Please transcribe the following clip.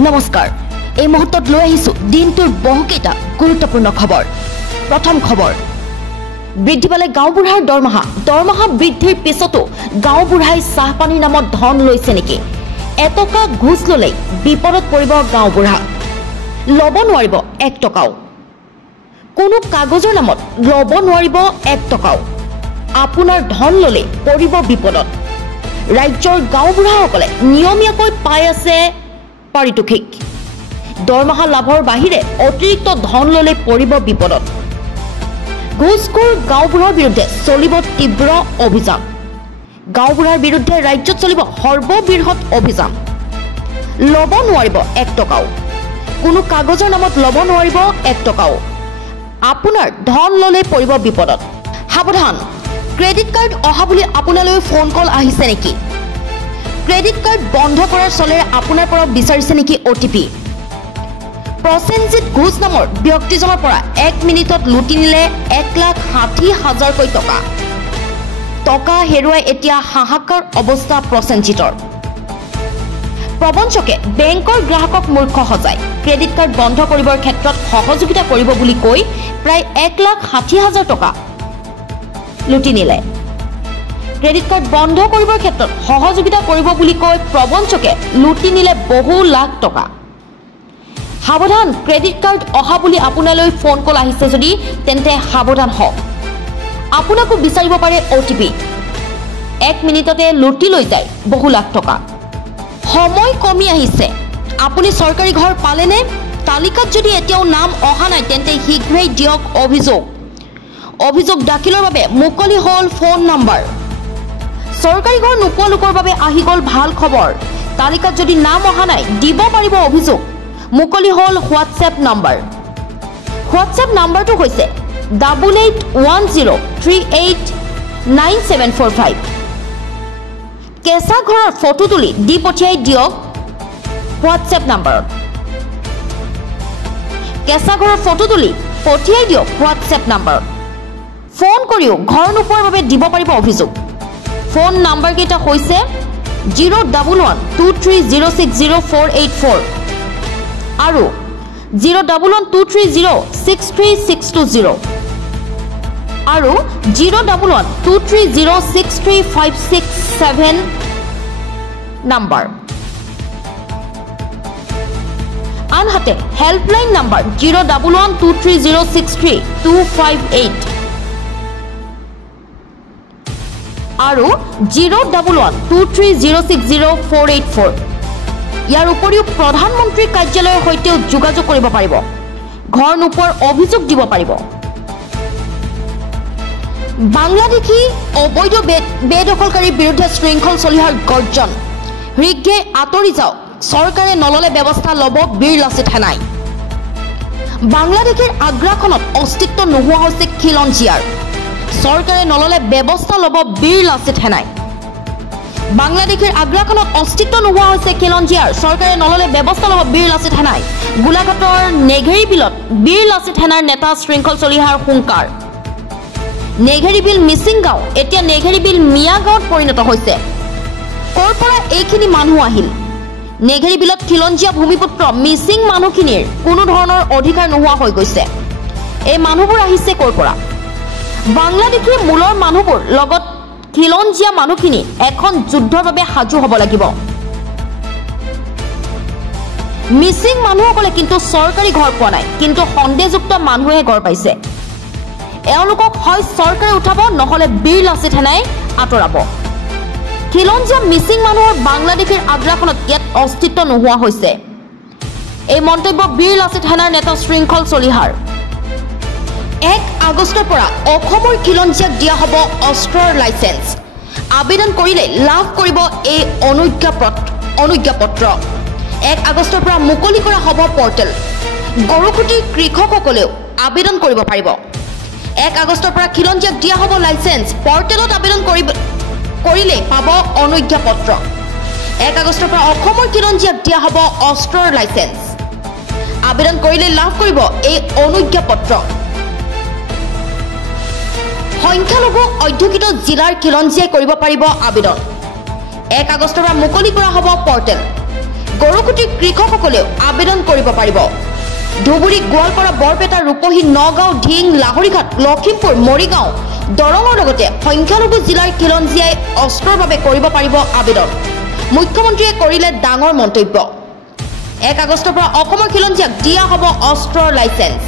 নমস্কাৰ এই মুহূৰ্তত লৈ আহিছো দিনটোৰ বহুকেইটা গুৰুত্বপূৰ্ণ খবৰ। প্ৰথম খবৰ, বৃদ্ধি পালে গাঁওবুঢ়াৰ দৰমহা বৃদ্ধিৰ পিছতো গাঁওবুঢ়াই চাহপানীৰ নামত ধন লৈছে নেকি? এটকা ঘুচ ল'লেই বিপদত পৰিব গাঁওবুঢ়া, ল'ব নোৱাৰিব 1 টকাও। কোনো কাগজৰ নামত ল'ব নোৱাৰিব 1 টকাও। আপোনাৰ ধন ল'লে পৰিব বিপদত। ৰাজ্যৰ গাঁওবুঢ়াসকলে নিয়মীয়াকৈ পাই আছে পাৰিতোষিক। দৰমহা লাভৰ বাহিৰে অতিৰিক্ত ধন ল'লে পৰিব বিপদত। ঘুচখোৰ গাঁওবুঢ়াৰ বিৰুদ্ধে চলিব তীব্ৰ অভিযান। গাঁওবুঢ়াৰ বিৰুদ্ধে ৰাজ্যত চলিব সৰ্ববৃহৎ অভিযান। ল'ব নোৱাৰিব 1 টকাও। কোনো কাগজৰ নামত ল'ব নোৱাৰিব 1 টকাও। আপোনাৰ ধন ল'লে পৰিব বিপদত। সাৱধান, ক্ৰেডিট কাৰ্ড অহা বুলি আপোনালৈ ফোন কল আহিছে নেকি? ক্ৰেডিট কাৰ্ড বন্ধ কৰাৰ চলেৰে আপোনাৰ পৰা বিচাৰিছে নেকি OTP? প্ৰসেনজিৎ ঘোষ নামৰ ব্যক্তিজনৰ পৰা 1 মিনিটত লুটি নিলে 1,60,000কৈ টকা। টকা হেৰুৱাই এতিয়া হাহাকাৰ অৱস্থা প্ৰসেনজিতৰ। প্ৰবঞ্চকে বেংকৰ গ্ৰাহকক মূৰ্খ সজায়। ক্ৰেডিট কাৰ্ড বন্ধ কৰিবৰ ক্ষেত্ৰত সহযোগিতা কৰিব বুলি কৈ প্ৰায় 1,60,000 টকা লুটি নিলে। ক্ৰেডিট কাৰ্ড বন্ধ কৰিবৰ ক্ষেত্ৰত সহযোগিতা কৰিব বুলি কৈ প্ৰবঞ্চকে লুটি নিলে বহু লাখ টকা। সাৱধান, ক্ৰেডিট কাৰ্ড অহা বুলি আপোনালৈ ফোন কল আহিছে যদি তেন্তে সাৱধান হওক। আপোনাকো বিচাৰিব পাৰে OTP। 1 মিনিটতে লুটি লৈ যায় বহু লাখ টকা। সময় কমি আহিছে। আপুনি চৰকাৰী ঘৰ পালেনে? তালিকাত যদি এতিয়াও নাম অহা নাই তেন্তে শীঘ্ৰেই দিয়ক অভিযোগ দাখিলৰ বাবে মুকলি হ'ল ফোন নম্বৰ। চৰকাৰী ঘৰ নোপোৱা লোকৰ বাবে আহি গ'ল ভাল খবৰ। তালিকাত যদি নাম অহা নাই দিব পাৰিব অভিযোগ। মুকলি হ'ল হোৱাটছএপ নম্বৰ। হোৱাটছএপ নম্বৰটো হৈছে 8810389745। কেঁচা ঘৰৰ ফটো তুলি দি পঠিয়াই দিয়ক হোৱাটছএপ নম্বৰত। কেঁচা ঘৰৰ ফটো তুলি পঠিয়াই দিয়ক হোৱাটছএপ নম্বৰত। ফোন কৰিও ঘৰ নোপোৱাৰ বাবে দিব পাৰিব অভিযোগ। ফোন নম্বৰকেইটা হৈছে 01123060484 আৰু 01123063620 আৰু 01123063567 নম্বৰ। আনহাতে হেল্পলাইন নম্বৰ 01123063258 আৰু 01123060484। ইয়াৰ উপৰিও প্ৰধানমন্ত্ৰীৰ কাৰ্যালয়ৰ সৈতেও যোগাযোগ কৰিব পাৰিব। ঘৰ নোপোৱাৰ অভিযোগ দিব পাৰিব। বাংলাদেশী অবৈধ বেদখলকাৰীৰ বিৰুদ্ধে শৃংখল চলিহাৰ গৰ্জন। শীঘ্ৰে আঁতৰি যাওক, চৰকাৰে নললে ব্যৱস্থা ল'ব বীৰ লাচিত সেনাই। বাংলাদেশীৰ আগ্ৰাখনত অস্তিত্ব নোহোৱা হৈছে খিলঞ্জীয়াৰ। চৰকাৰে নললে ব্যৱস্থা ল'ব বীৰ লাচিত সেনাই। বাংলাদেশীৰ আগ্ৰাখনত অস্তিত্ব নোহোৱা হৈছে খিলঞ্জীয়াৰ। চৰকাৰে নললে ব্যৱস্থা ল'ব বীৰ লাচিত সেনাই। গোলাঘাটৰ নেঘেৰী বিলত বীৰ লাচিত সেনাৰ নেতা শৃংখল চলিহাৰ হুংকাৰ। নেঘেৰী বিল মিচিং গাঁও এতিয়া নেঘেৰী বিল মিয়া গাঁৱত পৰিণত হৈছে। ক'ৰ পৰা এইখিনি মানুহ আহিল? নেঘেৰী বিলত খিলঞ্জীয়া ভূমিপুত্ৰ মিচিং মানুহখিনিৰ কোনো ধৰণৰ অধিকাৰ নোহোৱা হৈ গৈছে। এই মানুহবোৰ আহিছে ক'ৰ পৰা? বাংলাদেশীৰ মূলৰ মানুহবোৰ লগত খিলঞ্জীয়া মানুহখিনি এখন যুদ্ধৰ বাবে সাজু হ'ব লাগিব। মিচিং মানুহসকলে কিন্তু চৰকাৰী ঘৰ পোৱা নাই, কিন্তু সন্দেহযুক্ত মানুহে ঘৰ পাইছে। এওঁলোকক হয় চৰকাৰে উঠাব, নহ'লে বীৰ লাচিত সেনাই আঁতৰাব। খিলঞ্জীয়া মিচিং মানুহৰ বাংলাদেশীৰ আগ্ৰাখনত ইয়াত অস্তিত্ব নোহোৱা হৈছে। এই মন্তব্য বীৰ লাচিত সেনাৰ নেতা শৃংখল চলিহাৰ। 1 আগষ্টৰ পৰা অসমৰ খিলঞ্জীয়াক দিয়া হ'ব অস্ত্ৰৰ লাইচেন্স। আবেদন কৰিলে লাভ কৰিব এই অনুজ্ঞাপত্ৰ। 1 আগষ্টৰ পৰা মুকলি কৰা হ'ব পৰ্টেল। গৰুখুটিৰ কৃষকসকলেও আবেদন কৰিব পাৰিব। 1 আগষ্টৰ পৰা খিলঞ্জীয়াক দিয়া হ'ব লাইচেন্স। পৰ্টেলত আবেদন কৰিলে পাব অনুজ্ঞাপত্ৰ। 1 আগষ্টৰ পৰা অসমৰ খিলঞ্জীয়াক দিয়া হ'ব অস্ত্ৰৰ লাইচেন্স। আবেদন কৰিলে লাভ কৰিব এই অনুজ্ঞাপত্ৰ। সংখ্যালঘু অধ্যুষিত জিলাৰ খিলঞ্জীয়াই কৰিব পাৰিব আবেদন। 1 আগষ্টৰ পৰা মুকলি কৰা হ'ব পৰ্টেল। গৰুকুটিৰ কৃষকসকলেও আবেদন কৰিব পাৰিব। ধুবুৰী, গোৱালপাৰা, বৰপেটা, ৰূপহী, নগাঁও, ঢিং, লাহৰীঘাট, লখিমপুৰ, মৰিগাঁও, দৰঙৰ লগতে সংখ্যালঘু জিলাৰ খিলঞ্জীয়াই অস্ত্ৰৰ বাবে কৰিব পাৰিব আবেদন। মুখ্যমন্ত্ৰীয়ে কৰিলে ডাঙৰ মন্তব্য। 1 আগষ্টৰ পৰা অসমৰ খিলঞ্জীয়াক দিয়া হ'ব অস্ত্ৰৰ লাইচেন্স।